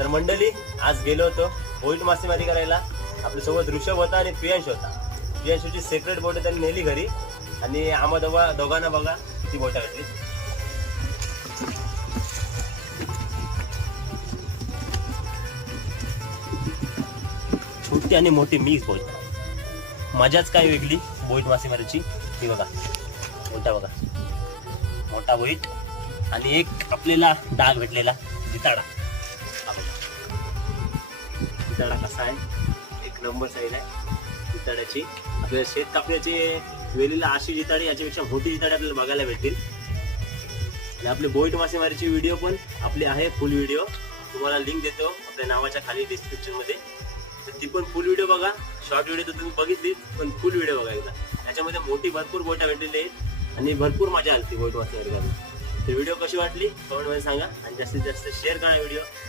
तर मंडळी आज गेलो होतो बोईट मासेमारी करायला. आपल्यासोबत ऋषभ होता आणि प्रियांश होता. प्रियांशची सेपरेट बोट त्यांनी नेली घरी आणि आम्हा दोघांना बघा ती बोट भेटली. छोटी आणि मोठी मिक्स बोट. मजाच काय वेगळी बोईट मासेमारीची. ही बघा मोठा बघा मोठा बोईट आणि एक आपल्याला डाग भेटलेला जिताडा. जिताडा कसा आहे एक नंबर साईज आहे जिताड्याची. आपल्याला शेत कापण्याची वेलीला अशी जिताडी याच्यापेक्षा मोठी जिताडी आपल्याला बघायला भेटतील. आणि आपले बोईट मासेमारीची व्हिडिओ पण आपली आहे फुल व्हिडिओ. तुम्हाला लिंक देतो आपल्या नावाच्या खाली डिस्क्रिप्शन मध्ये. तर ती पण फुल व्हिडिओ बघा. शॉर्ट व्हिडिओ तर तुम्ही बघितली पण फुल व्हिडिओ बघा एकदा. त्याच्यामध्ये मोठी भरपूर बोटा भेटलेली आहेत आणि भरपूर मजा आली बोईट मासेमारी करायला. तर व्हिडिओ कशी वाटली कमेंट मध्ये सांगा आणि जास्तीत जास्त शेअर करा व्हिडिओ.